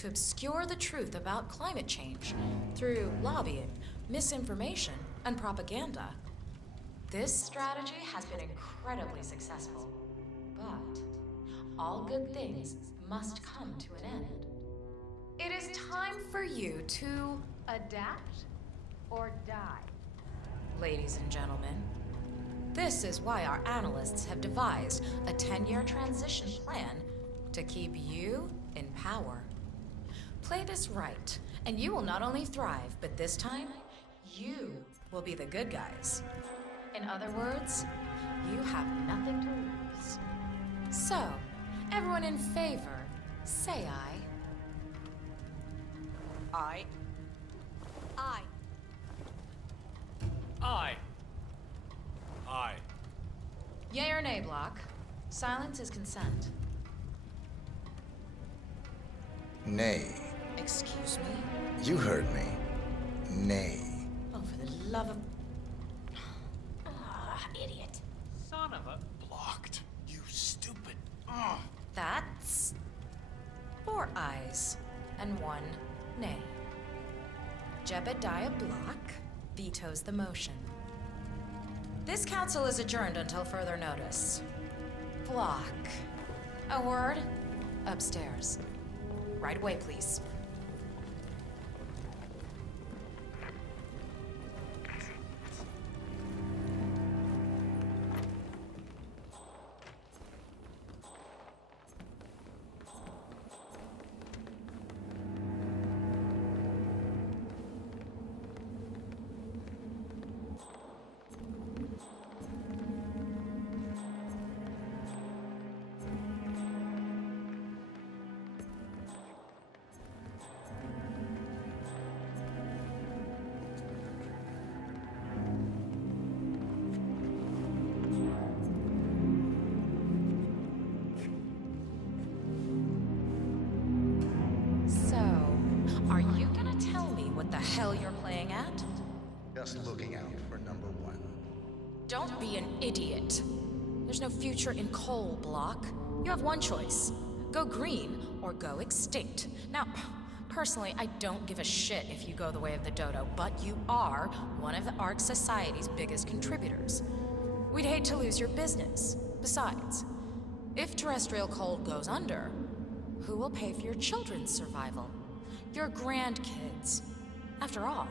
to obscure the truth about climate change through lobbying, misinformation, and propaganda. This strategy has been incredibly successful, but all good things must come to an end. It is time for you to adapt or die. Ladies and gentlemen, this is why our analysts have devised a 10-year transition plan to keep you in power. Play this right, and you will not only thrive, but this time, you will be the good guys. In other words, you have nothing to lose. So, everyone in favor, say aye. Aye. Aye. Aye. Aye. Yea or nay, Block? Silence is consent. Nay. Excuse me? You heard me. Nay. Oh, for the love of... Ah, idiot. Son of a... Blocked. You stupid. That's... 4 ayes and 1 nay. Jebediah Block vetoes the motion. This council is adjourned until further notice. Block. A word? Upstairs. Right away, please. Are you gonna tell me what the hell you're playing at? Just looking out for number 1. Don't be an idiot. There's no future in coal, Block. You have one choice. Go green or go extinct. Now, personally, I don't give a shit if you go the way of the dodo, but you are one of the Ark Society's biggest contributors. We'd hate to lose your business. Besides, if terrestrial coal goes under, who will pay for your children's survival? Your grandkids. After all,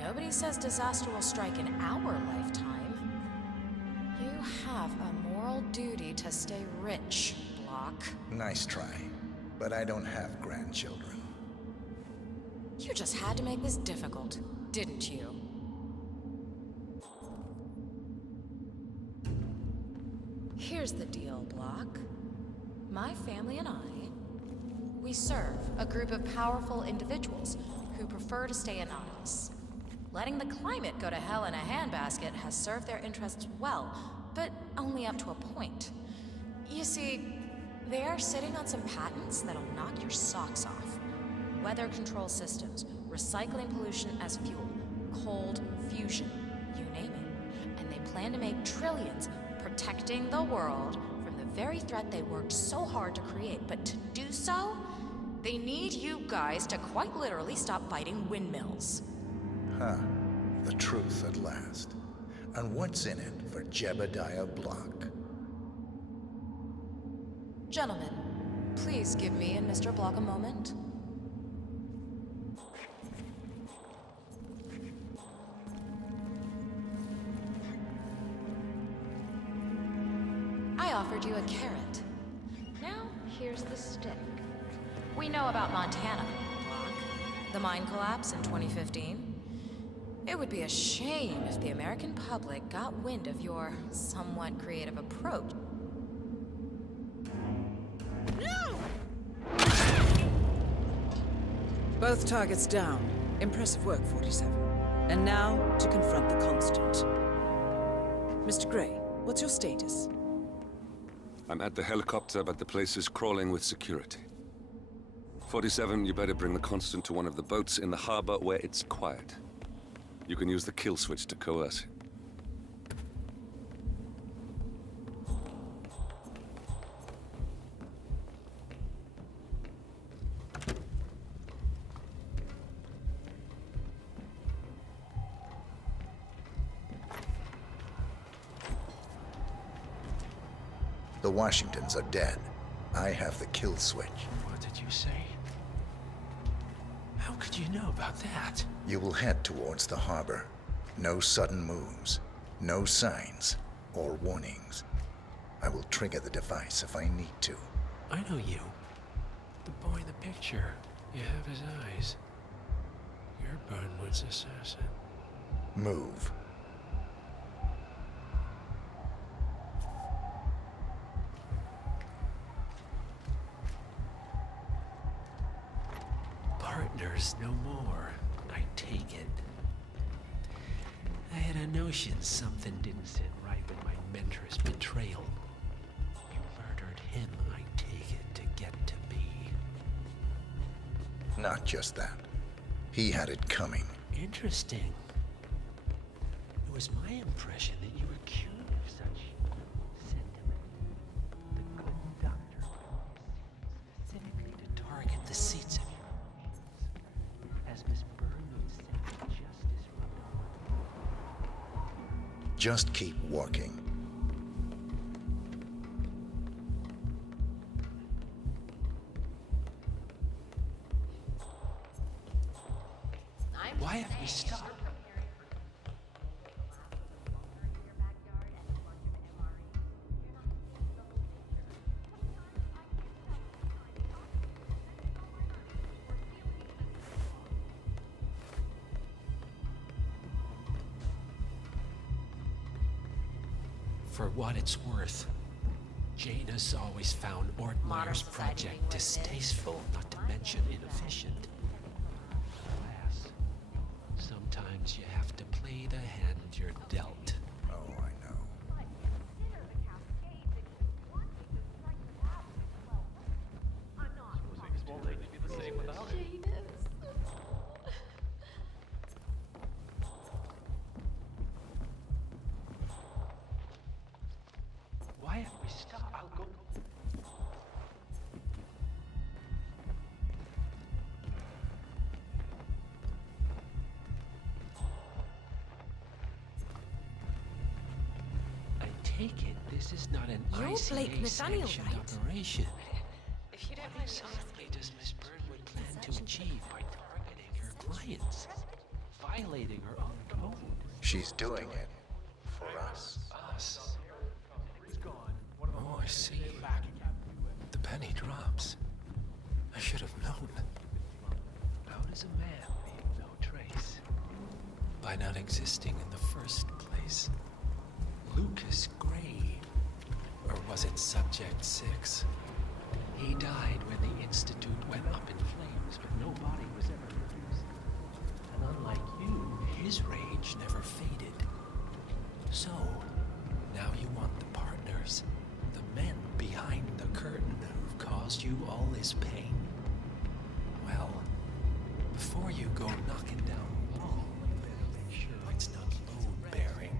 nobody says disaster will strike in our lifetime. You have a moral duty to stay rich, Block. Nice try. But I don't have grandchildren. You just had to make this difficult, didn't you? Here's the deal, Block. My family and I, we serve a group of powerful individuals who prefer to stay anonymous. Letting the climate go to hell in a handbasket has served their interests well, but only up to a point. You see, they are sitting on some patents that'll knock your socks off. Weather control systems, recycling pollution as fuel, cold fusion, you name it. And they plan to make trillions protecting the world from the very threat they worked so hard to create. But to do so, they need you guys to quite literally stop fighting windmills. Huh. The truth at last. And what's in it for Jebediah Block? Gentlemen, please give me and Mr. Block a moment. I offered you a carrot. Now, here's the stick. We know about Montana, Block. The mine collapse in 2015. It would be a shame if the American public got wind of your somewhat creative approach. Both targets down. Impressive work, 47. And now, to confront the Constant. Mr. Gray, what's your status? I'm at the helicopter, but the place is crawling with security. 47, you better bring the Constant to one of the boats in the harbor where it's quiet. You can use the kill switch to coerce him. The Washingtons are dead. I have the kill switch. What did you say? How could you know about that? You will head towards the harbor. No sudden moves, no signs or warnings. I will trigger the device if I need to. I know you. The boy in the picture. You have his eyes. You're Burnwood's assassin. Move. Partners no more, I take it. I had a notion something didn't sit right with my mentor's betrayal. You murdered him, I take it, to get to me. Not just that. He had it coming. Interesting. It was my impression that you were cured of such sentiment. The good doctor specifically to target the seats of your minds. As Miss Byrne would say, justice rubbed off. Just keep walking. Why have we stopped? For what it's worth, Janus always found Ortmeyer's project distasteful, not to mention inefficient. Alas, sometimes you have to play the hand you're dealt. Oh, I know. Why have we stopped? I'll go. I take it this is not an You're Blake isolated Nathaniel, sanctioned right? operation. If you don't What exactly does Miss Burnwood plan to achieve by targeting her clients? Violating her own code? She's doing it for us. Us? Oh, I see. The penny drops. I should have known. How does a man leave no trace? By not existing in the first place. Lucas Gray. Or was it Subject 6? He died when the Institute went up in flames, but no body was ever produced. And unlike you, his rage never faded. So, now you want the partners, the men behind the curtain who've caused you all this pain. Well, before you go knocking down the wall, you better make sure it's not load-bearing.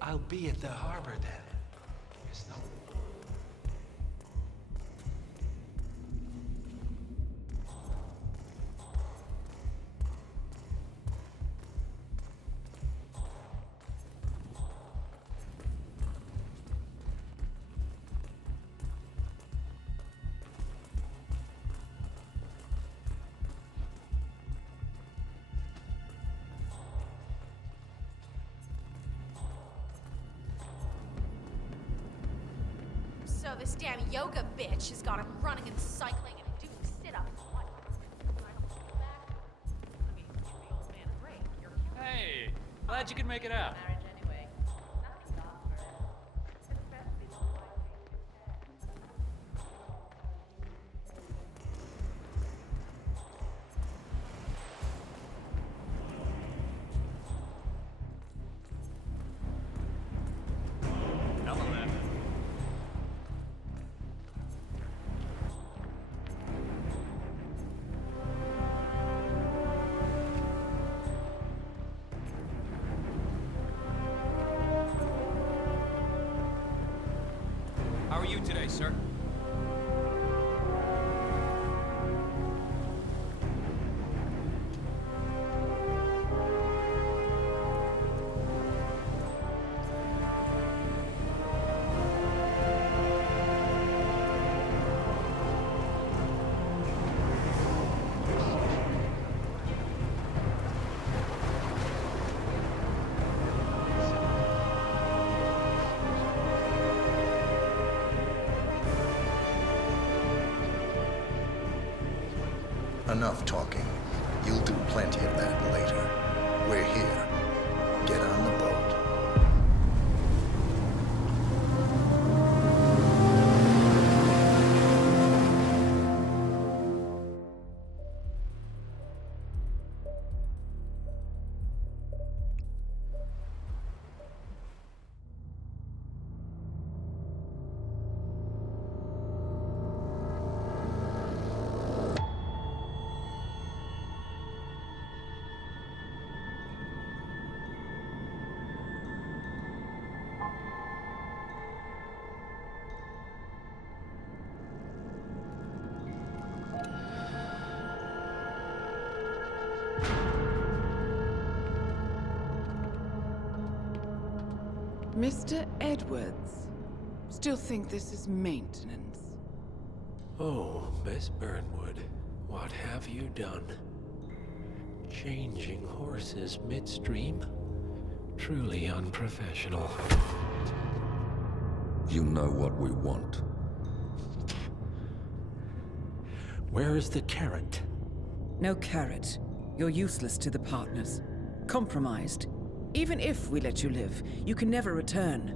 I'll be at the harbor then. Yes, no. So this damn yoga bitch has got him running and cycling and doing sit-ups. What? I mean, give the old man a break. You're killing Hey, glad you could make it out. marriage anyway. Nothing's off for it. It's best to be the wife Hello there. How are you today, sir? enough talking. You'll do plenty of that later. We're here. Get on the boat. Mr. Edwards, still think this is maintenance? Oh, Miss Burnwood, what have you done? Changing horses midstream? Truly unprofessional. You know what we want. Where is the carrot? No carrot. You're useless to the partners. Compromised. Even if we let you live, you can never return.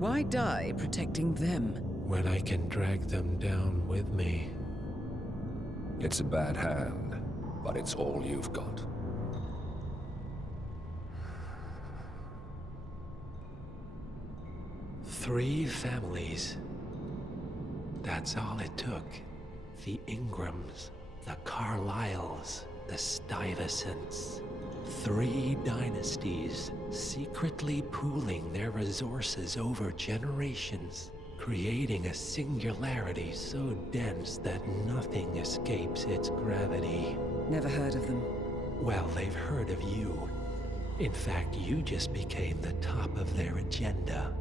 Why die protecting them? When I can drag them down with me. It's a bad hand, but it's all you've got. Three families. That's all it took. The Ingrams, the Carlyles, the Stuyvesants. 3 dynasties, secretly pooling their resources over generations, creating a singularity so dense that nothing escapes its gravity. Never heard of them. Well, they've heard of you. In fact, you just became the top of their agenda.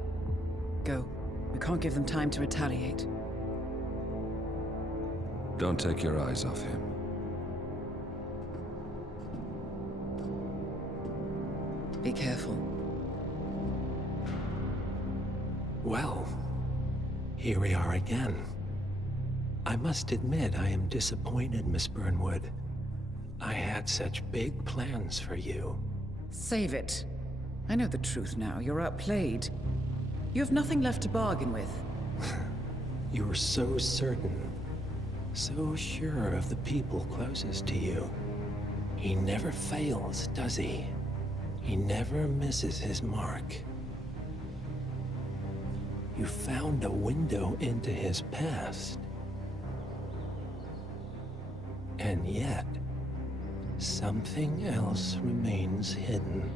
Go. We can't give them time to retaliate. Don't take your eyes off him. Be careful. Well, here we are again. I must admit I am disappointed, Miss Burnwood. I had such big plans for you. Save it. I know the truth now. You're outplayed. You have nothing left to bargain with. You were so certain, so sure of the people closest to you. He never fails, does he? He never misses his mark. You found a window into his past. And yet, something else remains hidden.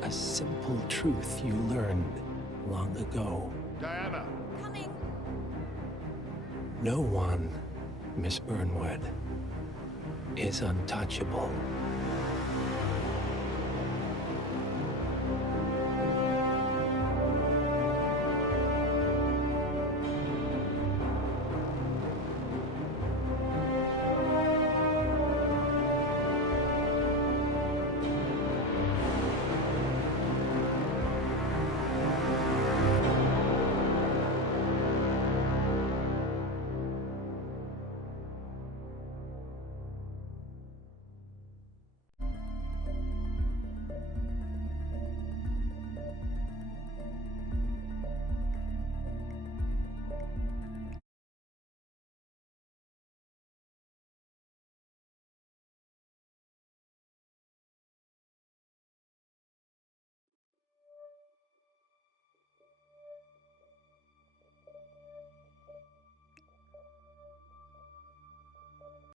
A simple truth you learned long ago. Diana! Coming. No one, Miss Burnwood, is untouchable.